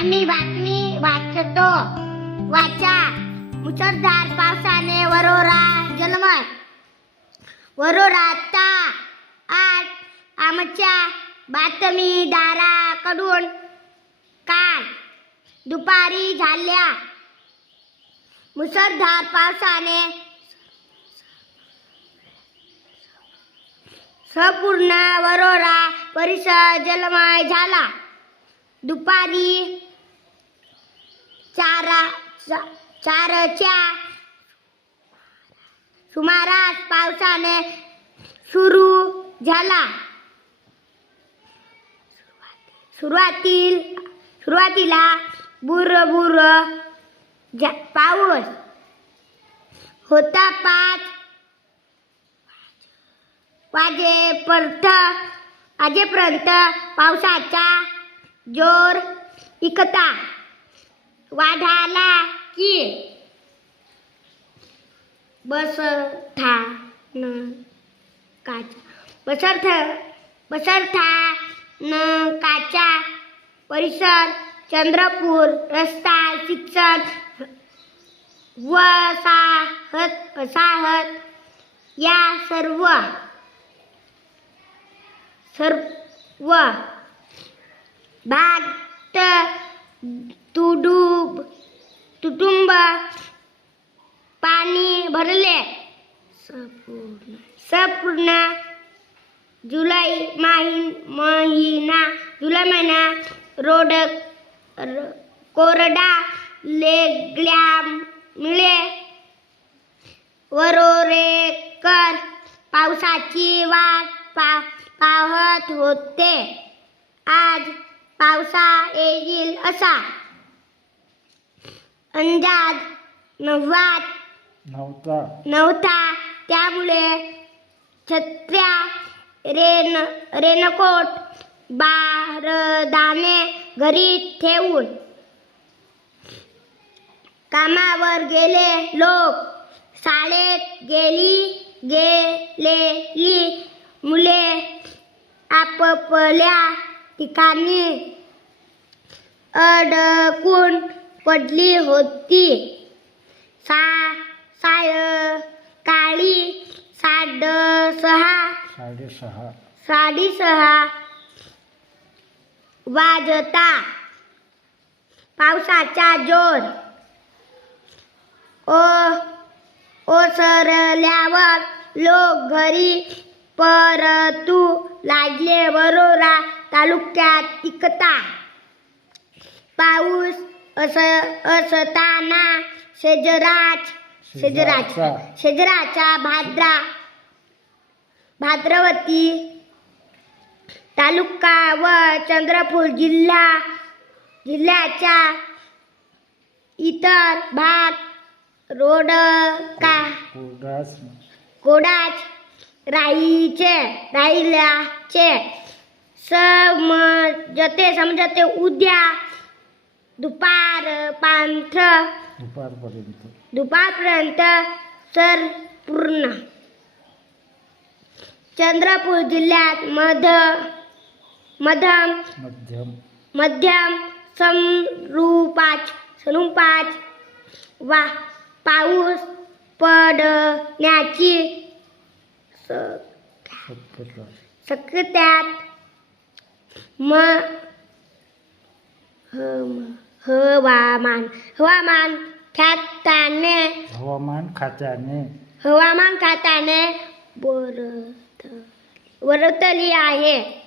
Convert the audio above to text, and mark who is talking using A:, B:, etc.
A: आम्ही बातमी वाचतो. वाचा. मुसळधार पावसाने वरोरा जन्मत. वरोराचा आज आमच्या बातमीदाराकडून काल दुपारी झाल्या. मुसळधार पावसाने संपूर्ण वरोरा परिसर जलमय झाला. दुपारी चारा चा- चारच्या सुमारास पावसाने सुरू झाला. सुरुवातील सुरुवातीला बुर बुर पाऊस होता पाच वाजेपर्यंत वाजेपर्यंत पावसाचा जोर इकता. वाढाला की बसथा न काचा. बसर्थ बसर्था न काचा परिसर चंद्रपूर रस्ता शिक्षण वसाहत वसाहत या सर्व सर्व भाट तुडू तुटुंब पाणी भरले. संपूर्ण. संपूर्ण जुलै माही महिना जुलै महिना रोड कोरडा लेगल्यामुळे वरोरेकर पावसाची वाट पा पाहत होते. आज पावसा येईल असा. अंदाज नव्वात
B: नव्हता.
A: नव्हता. त्यामुळे छत्र्या रेन रेनकोट बारदाने घरी ठेवून कामावर गेले लोक. शाळेत गेली गेलेली मुले आपापल्या ठिकाणी अडकून पडली होती. सा सायकाळी साडेसहा
B: साडेसहा.
A: साडेसहा वाजता पावसाचा जोर ओ ओसरल्यावर लोक घरी परतू लागले. वरोरा तालुक्यात टिकता पाऊस अस असताना शेजराज शेजराज
B: शेजारचा.
A: शेजराचा भाद्रा भाद्रवती तालुका व चंद्रपूर जिल्हा जिल्ह्याच्या इतर भाग रोड का? कोडाच राईचे राहिल्याचे समजते समजते. उद्या दुपार पांढर
B: दुपारपर्यंत.
A: दुपारपर्यंत सर पूर्ण. चंद्रपूर जिल्ह्यात मध मध्यम
B: मध्यम.
A: मध्यम समरूपाच स्वरूपाच वा पाऊस पडण्याची स-
B: शक्यता.
A: शक्यत्यात म. हवामान हवामान खात्याने.
B: हवामान खात्याने.
A: हवामान खात्याने वरत वरतली आहे.